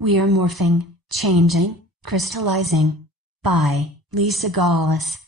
We are morphing, changing, crystallizing. By Lisa Gawlas.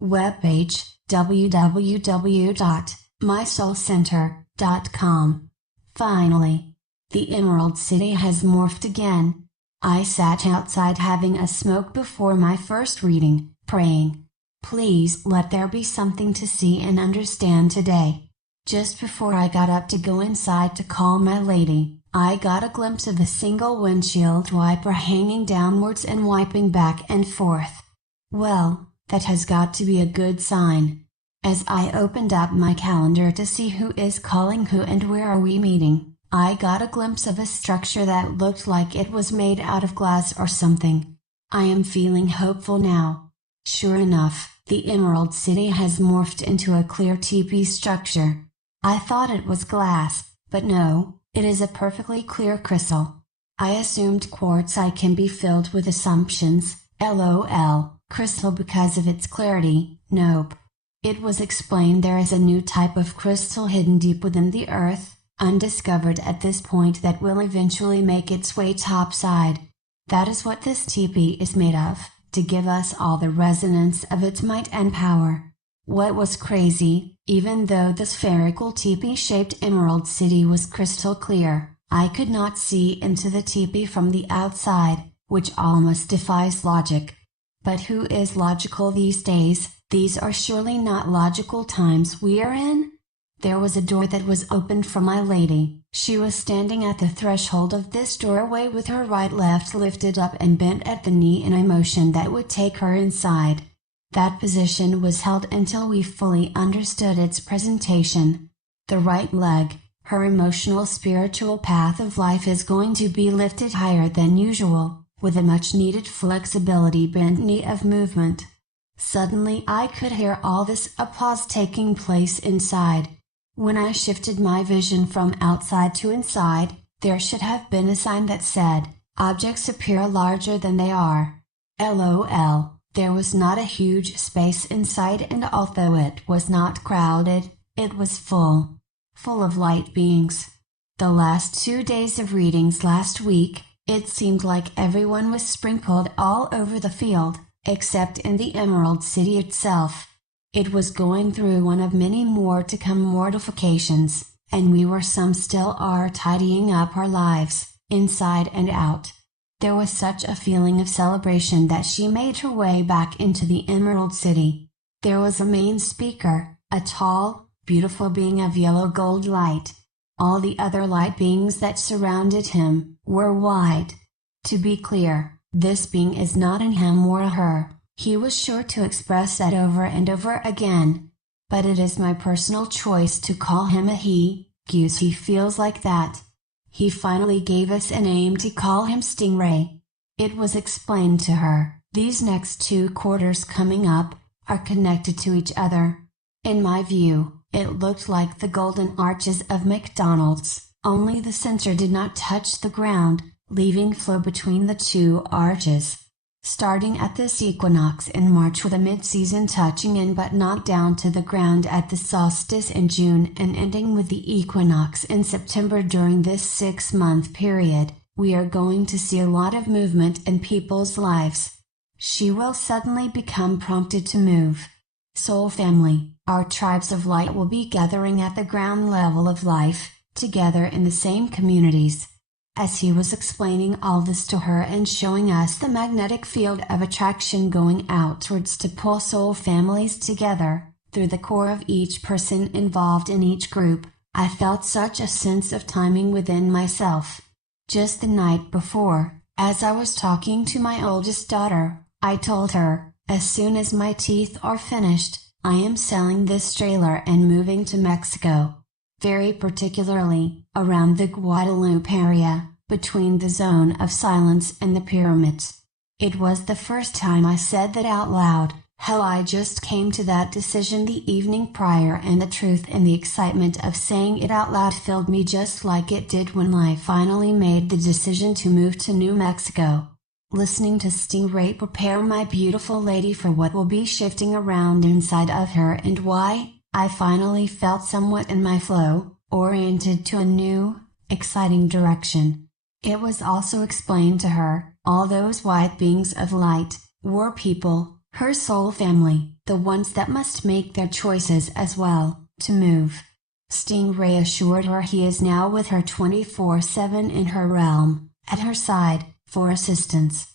Webpage www.mysoulcenter.com. Finally, the Emerald City has morphed again. I sat outside having a smoke before my first reading, praying, "Please let there be something to see and understand today." Just before I got up to go inside to call my lady, I got a glimpse of a single windshield wiper hanging downwards and wiping back and forth. Well, that has got to be a good sign. As I opened up my calendar to see who is calling who and where are we meeting, I got a glimpse of a structure that looked like it was made out of glass or something. I am feeling hopeful now. Sure enough, the Emerald City has morphed into a clear teepee structure. I thought it was glass, but no, it is a perfectly clear crystal. I assumed quartzite can be filled with assumptions, lol, crystal because of its clarity, nope. It was explained there is a new type of crystal hidden deep within the earth, undiscovered at this point that will eventually make its way topside. That is what this teepee is made of, to give us all the resonance of its might and power. What was crazy, even though the spherical teepee-shaped Emerald City was crystal clear, I could not see into the teepee from the outside, which almost defies logic. But who is logical these days? These are surely not logical times we are in? There was a door that was opened for my lady. She was standing at the threshold of this doorway with her right left lifted up and bent at the knee in a motion that would take her inside. That position was held until we fully understood its presentation. The right leg, her emotional spiritual path of life is going to be lifted higher than usual, with a much needed flexibility bent knee of movement. Suddenly I could hear all this applause taking place inside. When I shifted my vision from outside to inside, there should have been a sign that said, "Objects appear larger than they are." LOL. There was not a huge space inside, and although it was not crowded, it was full of light beings. The last 2 days of readings last week, it seemed like everyone was sprinkled all over the field, except in the Emerald City itself. It was going through one of many more to come mortifications, and we were some still are tidying up our lives, inside and out. There was such a feeling of celebration that she made her way back into the Emerald City. There was a main speaker, a tall, beautiful being of yellow gold light. All the other light beings that surrounded him were white. To be clear, this being is not an him or a her. He was sure to express that over and over again. But it is my personal choice to call him a he, cause he feels like that. He finally gave us a name to call him Stingray. It was explained to her, these next 2 quarters coming up, are connected to each other. In my view, it looked like the golden arches of McDonald's, only the center did not touch the ground, leaving flow between the 2 arches. Starting at this equinox in March with a mid-season touching in but not down to the ground at the solstice in June and ending with the equinox in September during this 6-month period, we are going to see a lot of movement in people's lives. She will suddenly become prompted to move. Soul family, our tribes of light will be gathering at the ground level of life, together in the same communities. As he was explaining all this to her and showing us the magnetic field of attraction going outwards to pull soul families together, through the core of each person involved in each group, I felt such a sense of timing within myself. Just the night before, as I was talking to my oldest daughter, I told her, as soon as my teeth are finished, I am selling this trailer and moving to Mexico. Very particularly, around the Guadalupe area, between the zone of silence and the pyramids. It was the first time I said that out loud. Hell, I just came to that decision the evening prior, and the truth and the excitement of saying it out loud filled me just like it did when I finally made the decision to move to New Mexico. Listening to Stingray prepare my beautiful lady for what will be shifting around inside of her and why, I finally felt somewhat in my flow, oriented to a new, exciting direction. It was also explained to her, all those white beings of light, were people, her soul family, the ones that must make their choices as well, to move. Stingray assured her he is now with her 24/7 in her realm, at her side, for assistance.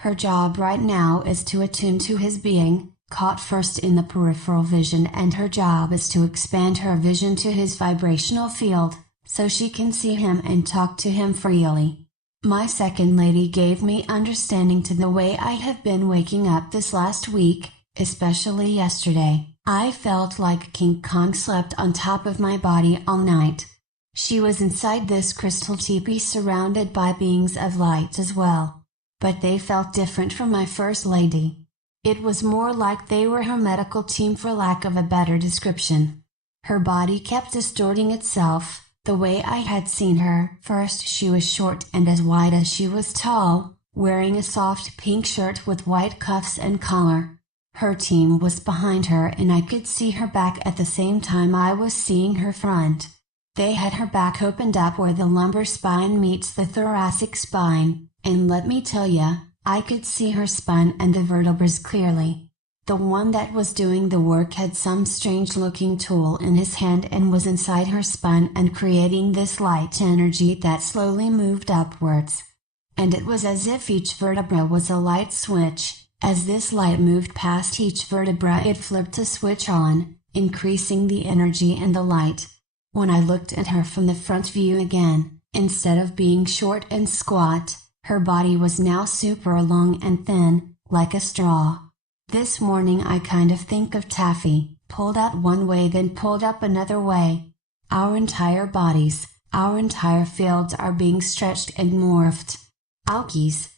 Her job right now is to attune to his being, caught first in the peripheral vision, and her job is to expand her vision to his vibrational field, so she can see him and talk to him freely. My second lady gave me understanding to the way I have been waking up this last week, especially yesterday. I felt like King Kong slept on top of my body all night. She was inside this crystal teepee surrounded by beings of light as well. But they felt different from my first lady. It was more like they were her medical team, for lack of a better description. Her body kept distorting itself, the way I had seen her. First she was short and as wide as she was tall, wearing a soft pink shirt with white cuffs and collar. Her team was behind her and I could see her back at the same time I was seeing her front. They had her back opened up where the lumbar spine meets the thoracic spine, and let me tell ya, I could see her spine and the vertebrae clearly. The one that was doing the work had some strange looking tool in his hand and was inside her spine and creating this light energy that slowly moved upwards. And it was as if each vertebra was a light switch. As this light moved past each vertebra, it flipped a switch on, increasing the energy and the light. When I looked at her from the front view again, instead of being short and squat, her body was now super long and thin, like a straw. This morning I kind of think of taffy, pulled out one way then pulled up another way. Our entire bodies, our entire fields are being stretched and morphed. Ouchies.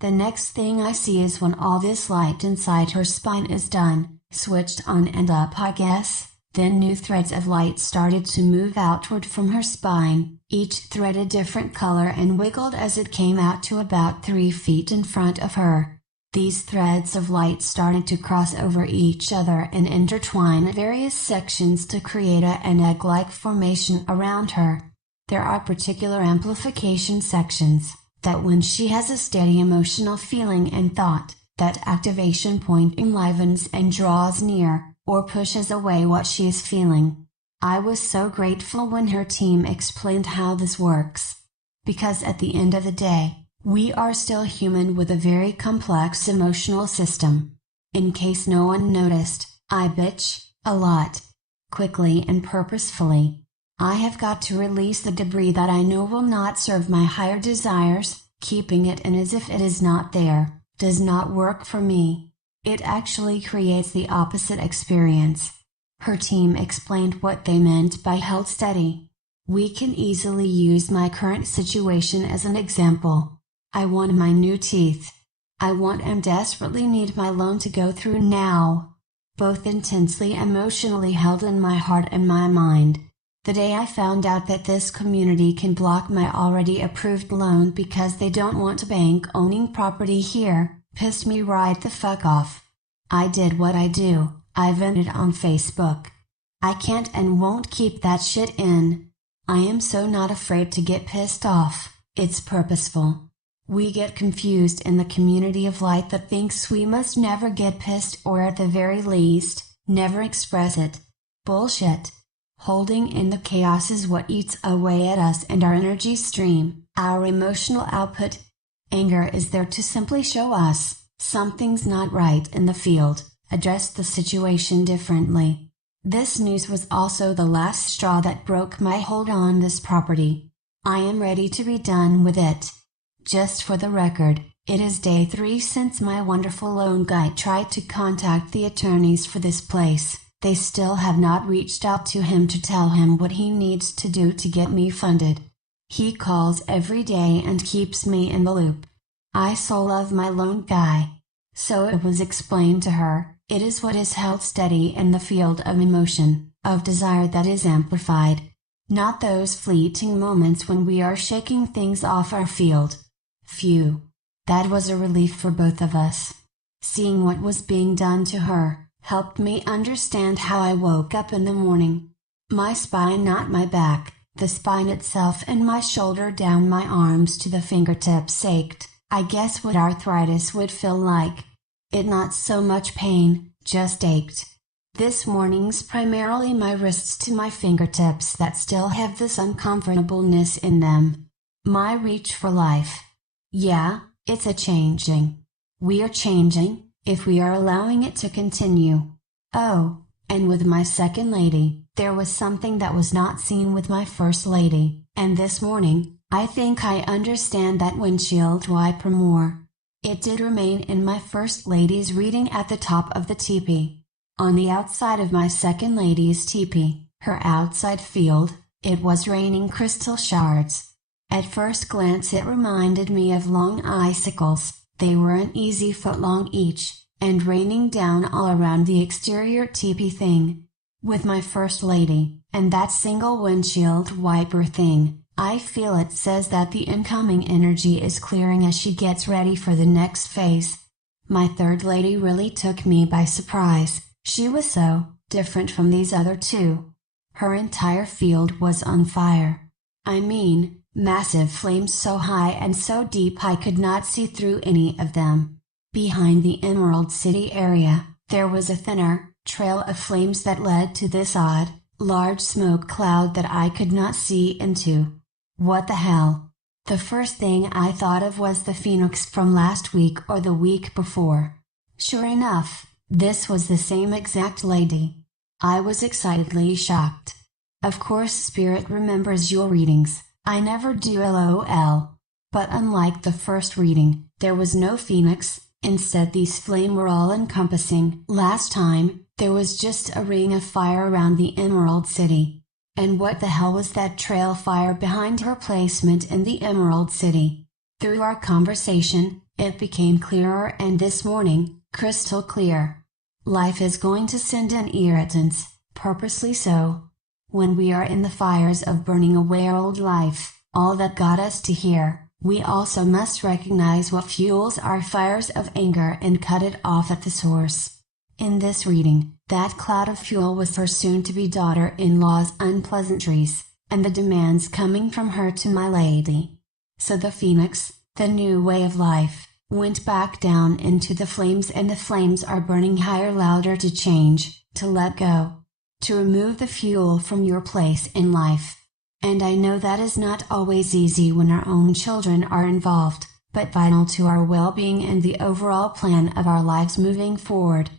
The next thing I see is when all this light inside her spine is done, switched on and up I guess, then new threads of light started to move outward from her spine, each thread a different color and wiggled as it came out to about 3 feet in front of her. These threads of light started to cross over each other and intertwine various sections to create an egg-like formation around her. There are particular amplification sections that when she has a steady emotional feeling and thought, that activation point enlivens and draws near, or pushes away what she is feeling. I was so grateful when her team explained how this works. Because at the end of the day, we are still human with a very complex emotional system. In case no one noticed, I bitch a lot. Quickly and purposefully. I have got to release the debris that I know will not serve my higher desires. Keeping it in as if it is not there, does not work for me. It actually creates the opposite experience. Her team explained what they meant by held steady. We can easily use my current situation as an example. I want my new teeth. I want and desperately need my loan to go through now. Both intensely emotionally held in my heart and my mind. The day I found out that this community can block my already approved loan because they don't want a bank owning property here, pissed me right the fuck off. I did what I do, I vented on Facebook. I can't and won't keep that shit in. I am so not afraid to get pissed off, it's purposeful. We get confused in the community of light that thinks we must never get pissed or at the very least, never express it. Bullshit. Holding in the chaos is what eats away at us and our energy stream, our emotional output. Anger is there to simply show us, something's not right in the field, address the situation differently. This news was also the last straw that broke my hold on this property. I am ready to be done with it. Just for the record, it is day 3 since my wonderful loan guy tried to contact the attorneys for this place. They still have not reached out to him to tell him what he needs to do to get me funded. He calls every day and keeps me in the loop. I so love my loan guy. So it was explained to her, it is what is held steady in the field of emotion, of desire that is amplified. Not those fleeting moments when we are shaking things off our field. Phew. That was a relief for both of us. Seeing what was being done to her helped me understand how I woke up in the morning. My spine, not my back, The spine itself and my shoulder down my arms to the fingertips ached. I guess what arthritis would feel like. It not so much pain, just ached. This morning's primarily my wrists to my fingertips that still have this uncomfortableness in them. My reach for life. Yeah, it's a changing. We are changing, if we are allowing it to continue. Oh, and with my second lady, there was something that was not seen with my first lady, and this morning, I think I understand that windshield wiper more. It did remain in my first lady's reading at the top of the teepee. On the outside of my second lady's teepee, her outside field, it was raining crystal shards. At first glance it reminded me of long icicles. They were an easy foot long each, and raining down all around the exterior teepee thing. With my first lady, and that single windshield wiper thing, I feel it says that the incoming energy is clearing as she gets ready for the next phase. My third lady really took me by surprise. She was so different from these other two. Her entire field was on fire. I mean, massive flames so high and so deep I could not see through any of them. Behind the Emerald City area, there was a thinner trail of flames that led to this odd, large smoke cloud that I could not see into. What the hell? The first thing I thought of was the phoenix from last week or the week before. Sure enough, this was the same exact lady. I was excitedly shocked. Of course Spirit remembers your readings, I never do LOL. But unlike the first reading, there was no phoenix, instead these flames were all-encompassing. Last time, there was just a ring of fire around the Emerald City. And what the hell was that trail fire behind her placement in the Emerald City? Through our conversation, it became clearer and this morning, crystal clear. Life is going to send in irritants, purposely so. When we are in the fires of burning away our old life, all that got us to here, we also must recognize what fuels our fires of anger and cut it off at the source. In this reading, that cloud of fuel was her soon-to-be daughter-in-law's unpleasantries, and the demands coming from her to my lady. So the phoenix, the new way of life, went back down into the flames and the flames are burning higher louder to change, to let go. To remove the fuel from your place in life. And I know that is not always easy when our own children are involved, but vital to our well-being and the overall plan of our lives moving forward.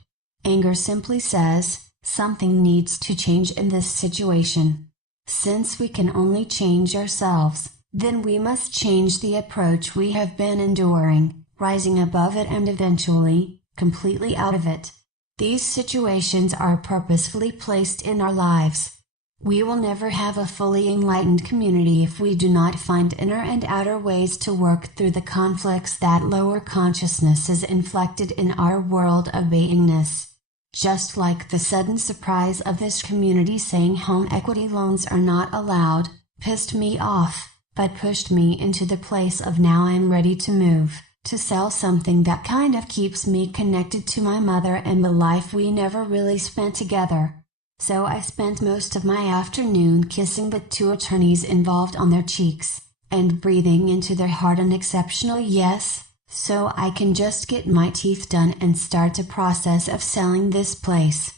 Anger simply says, something needs to change in this situation. Since we can only change ourselves, then we must change the approach we have been enduring, rising above it and eventually, completely out of it. These situations are purposefully placed in our lives. We will never have a fully enlightened community if we do not find inner and outer ways to work through the conflicts that lower consciousness has inflicted in our world of beingness. Just like the sudden surprise of this community saying home equity loans are not allowed, pissed me off, but pushed me into the place of now I'm ready to move, to sell something that kind of keeps me connected to my mother and the life we never really spent together. So I spent most of my afternoon kissing the two attorneys involved on their cheeks, and breathing into their heart an exceptional yes, so I can just get my teeth done and start the process of selling this place.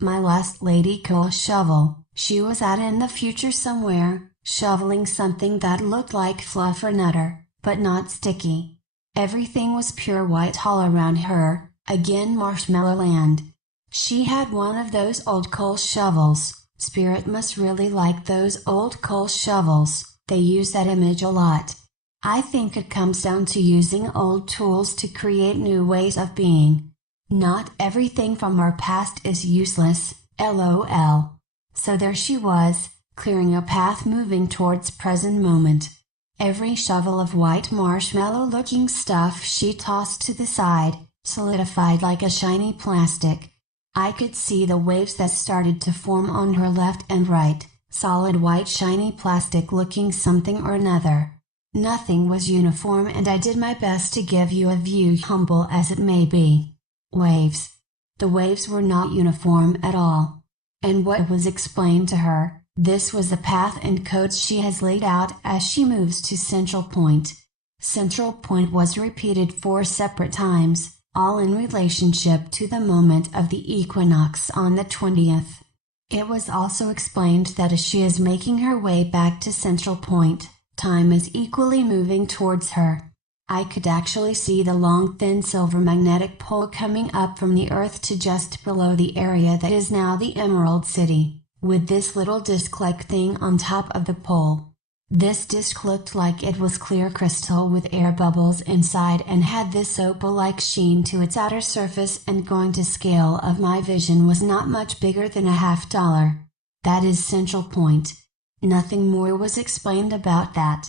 My last lady cool shovel, she was out in the future somewhere, shoveling something that looked like fluff or nutter, but not sticky. Everything was pure white all around her, again marshmallow land. She had one of those old coal shovels. Spirit must really like those old coal shovels, they use that image a lot. I think it comes down to using old tools to create new ways of being. Not everything from our past is useless, LOL. So there she was, clearing a path moving towards present moment. Every shovel of white marshmallow-looking stuff she tossed to the side, solidified like a shiny plastic. I could see the waves that started to form on her left and right, solid white shiny plastic-looking something or another. Nothing was uniform and I did my best to give you a view humble as it may be. Waves. The waves were not uniform at all. And what was explained to her, This was the path and codes she has laid out as she moves to Central Point. Central Point was repeated 4 separate times, all in relationship to the moment of the equinox on the 20th. It was also explained that as she is making her way back to Central Point, time is equally moving towards her. I could actually see the long thin silver magnetic pole coming up from the earth to just below the area that is now the Emerald City, with this little disc-like thing on top of the pole. This disc looked like it was clear crystal with air bubbles inside and had this opal-like sheen to its outer surface, and going to scale of my vision was not much bigger than $50. That is Central Point. Nothing more was explained about that.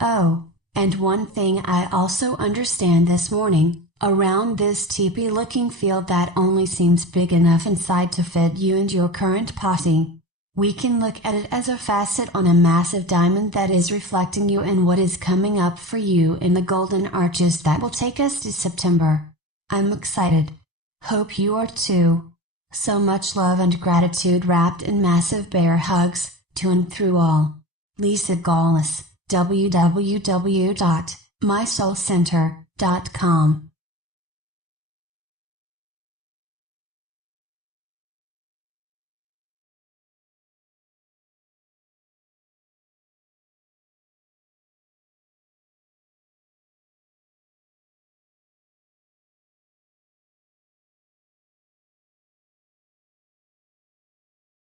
Oh, and one thing I also understand this morning, around this teepee-looking field that only seems big enough inside to fit you and your current posse. We can look at it as a facet on a massive diamond that is reflecting you and what is coming up for you in the golden arches that will take us to September. I'm excited. Hope you are too. So much love and gratitude wrapped in massive bear hugs, to and through all. Lisa Gawlas, www.mysoulcenter.com